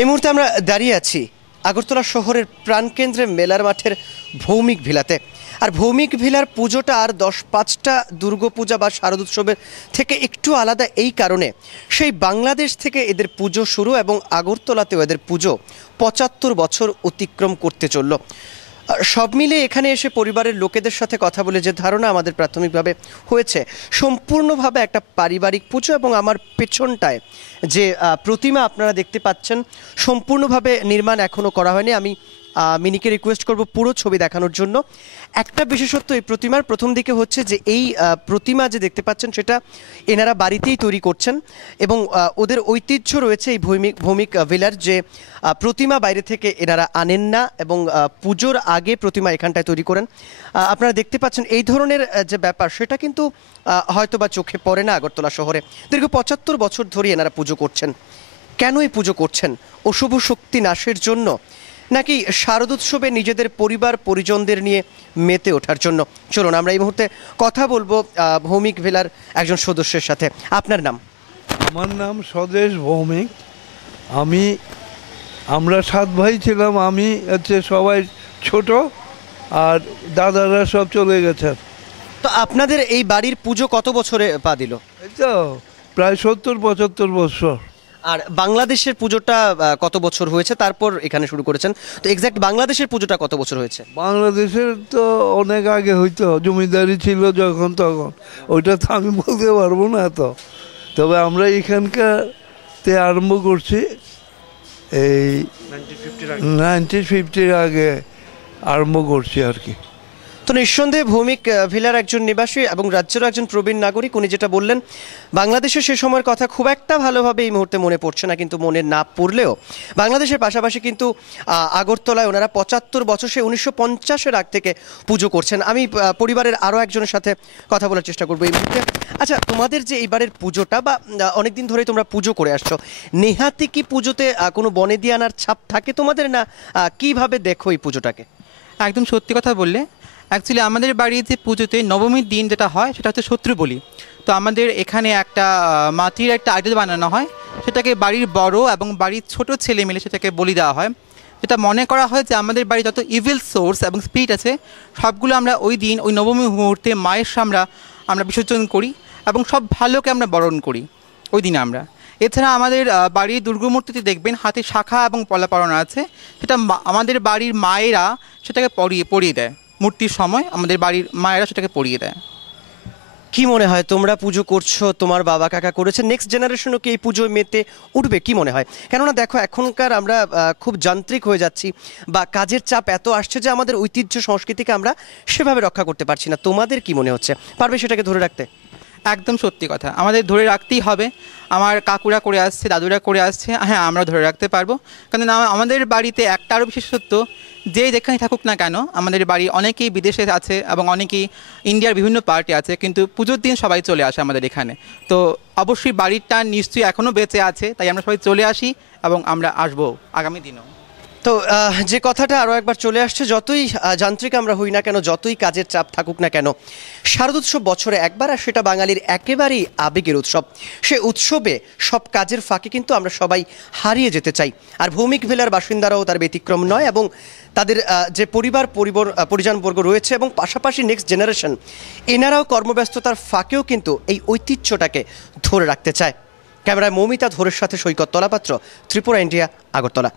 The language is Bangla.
এই মুহূর্তে আমরা দাঁড়িয়ে আছি আগরতলা শহরের প্রাণকেন্দ্রে মেলার মাঠের ভৌমিক ভিলাতে। আর ভৌমিক ভিলার পুজোটা আর 10-5টা দুর্গাপূজা বা শারদোৎসবের থেকে একটু আলাদা এই কারণে, সেই বাংলাদেশ থেকে এদের পুজো শুরু এবং আগরতলাতেও এদের পুজো 75 বছর অতিক্রম করতে চলল। সব মিলে এখানে এসে পরিবারের লোকেদের সাথে কথা বলে যে ধারণা আমাদের প্রাথমিকভাবে হয়েছে, সম্পূর্ণভাবে একটা পারিবারিক পুজো। এবং আমার পেছনটায় যে প্রতিমা আপনারা দেখতে পাচ্ছেন, সম্পূর্ণভাবে নির্মাণ এখনও করা হয়নি। আমি মিনিকে রিকোয়েস্ট করব পুরো ছবি দেখানোর জন্য। একটা বিশেষত্ব এই প্রতিমার প্রথম দিকে হচ্ছে যে এই প্রতিমা যে দেখতে পাচ্ছেন সেটা এনারা বাড়িতেই তৈরি করছেন এবং ওদের ঐতিহ্য রয়েছে এই ভৌমিক ভিলার, যে প্রতিমা বাইরে থেকে এনারা আনেন না এবং পুজোর আগে প্রতিমা এখানটায় তৈরি করেন। আপনারা দেখতে পাচ্ছেন এই ধরনের যে ব্যাপার, সেটা কিন্তু হয়তো বা চোখে পড়ে না আগরতলা শহরে। দীর্ঘ 75 বছর ধরে এনারা পুজো করছেন। কেন এই পুজো করছেন? অশুভ শক্তি নাশের জন্য, নাকি শারদোৎসবে নিজেদের পরিবার পরিজনদের নিয়ে মেতে ওঠার জন্য? চলুন আমরা এই মুহূর্তে কথা বলবো ভৌমিক ভিলার একজন সদস্যের সাথে। আপনার নাম? আমার নাম স্বদেশ ভৌমিক। আমরা 7 ভাই ছিলাম। আমি হচ্ছে সবাই ছোট, আর দাদারা সব চলে গেছে। তো আপনাদের এই বাড়ির পুজো কত বছরে পা দিল? এই তো প্রায় 70-75 বছর। আর বাংলাদেশের পুজোটা কত বছর হয়েছে তারপর এখানে শুরু করেছেন? তো এক্স্যাক্ট বাংলাদেশের পুজোটা কত বছর হয়েছে? বাংলাদেশের তো অনেক আগে হইতো, জমিদারি ছিল যখন তখন, ওইটা তো আমি বলতে পারবো না। তবে আমরা এখানকারতে আরম্ভ করছি এই 1950-র আগে আরম্ভ করছি আর কি। তো নিঃসন্দেহে ভৌমিক ভিলার একজন নিবাসী এবং রাজ্যেরও একজন প্রবীণ নাগরিক। উনি যেটা বললেন, বাংলাদেশের সে সময়ের কথা খুব একটা ভালোভাবে এই মুহূর্তে মনে পড়ছে না, কিন্তু মনে না পড়লেও বাংলাদেশের পাশাপাশি কিন্তু আগরতলায় ওনারা 75 বছর, সে 1950-এর আগ থেকে পুজো করছেন। আমি পরিবারের আরও একজনের সাথে কথা বলার চেষ্টা করবো এই মুহূর্তে। আচ্ছা, তোমাদের যে এইবারের পুজোটা বা অনেকদিন ধরেই তোমরা পুজো করে আসছো, নেহাতি কি পুজোতে কোনো বনে দিয়ে আনার ছাপ থাকে তোমাদের, না কিভাবে দেখো এই পুজোটাকে? একদম সত্যি কথা বললে। অ্যাকচুয়ালি আমাদের বাড়িতে পুজোতে নবমীর দিন যেটা হয় সেটা হচ্ছে শত্রু বলি। তো আমাদের এখানে একটা মাটির একটা আইডল বানানো হয়, সেটাকে বাড়ির বড় এবং বাড়ির ছোট ছেলে মিলে সেটাকে বলি দেওয়া হয়। যেটা মনে করা হয় যে আমাদের বাড়ি যত ইভিল সোর্স এবং স্পিরিট আছে সবগুলো আমরা ওই দিন ওই নবমী মুহূর্তে মায়ের সামনে আমরা বিসর্জন করি এবং সব ভালোকে আমরা বরণ করি ওই দিনে আমরা। এছাড়া আমাদের বাড়ির দুর্গামূর্তিতে দেখবেন হাতে শাখা এবং পলা পরানো আছে, সেটা আমাদের বাড়ির মায়েরা সেটাকে পরিয়ে দেয়। মূর্তির সময় আমাদের বাড়ির মায়েরা সেটাকে পরিয়ে দেয়। কি মনে হয়, তোমরা পুজো করছো, তোমার বাবা কাকা করেছে, নেক্সট জেনারেশনও কি এই পুজোয় মেতে উঠবে? কি মনে হয়? কেননা দেখো, এখনকার আমরা খুব যান্ত্রিক হয়ে যাচ্ছি বা কাজের চাপ এত আসছে যে আমাদের ঐতিহ্য সংস্কৃতিকে আমরা সেভাবে রক্ষা করতে পারছি না। তোমাদের কি মনে হচ্ছে, পারবে সেটাকে ধরে রাখতে? একদম সত্যি কথা, আমাদের ধরে রাখতেই হবে। আমার কাকুরা করে আসছে, দাদুরা করে আসছে, হ্যাঁ আমরা ধরে রাখতে পারবো। কারণ আমাদের বাড়িতে একটা আরও বিশেষত্ব, যে যেখানে থাকুক না কেন, আমাদের বাড়ি অনেকেই বিদেশে আছে এবং অনেকেই ইন্ডিয়ার বিভিন্ন পার্টি আছে, কিন্তু পুজোর দিন সবাই চলে আসে আমাদের এখানে। তো অবশ্যই বাড়িটা নিশ্চয়ই এখনও বেঁচে আছে, তাই আমরা সবাই চলে আসি এবং আমরা আসবো আগামী দিনও। তো যে কথাটা আরও একবার চলে আসছে, যতই যান্ত্রিক আমরা হই না কেন, যতই কাজের চাপ থাকুক না কেন, শারদোৎসব বছরে একবার, আর সেটা বাঙালির একেবারেই আবেগের উৎসব। সে উৎসবে সব কাজের ফাঁকে কিন্তু আমরা সবাই হারিয়ে যেতে চাই। আর ভৌমিক ভিলার বাসিন্দারাও তার ব্যতিক্রম নয়। এবং তাদের যে পরিজনবর্গ রয়েছে এবং পাশাপাশি নেক্সট জেনারেশন, এনারাও কর্মব্যস্ততার ফাঁকেও কিন্তু এই ঐতিহ্যটাকে ধরে রাখতে চায়। ক্যামেরায় মৌমিতা ধরের সাথে সৈকত তলাপাত্র, ত্রিপুরা ইন্ডিয়া, আগরতলা।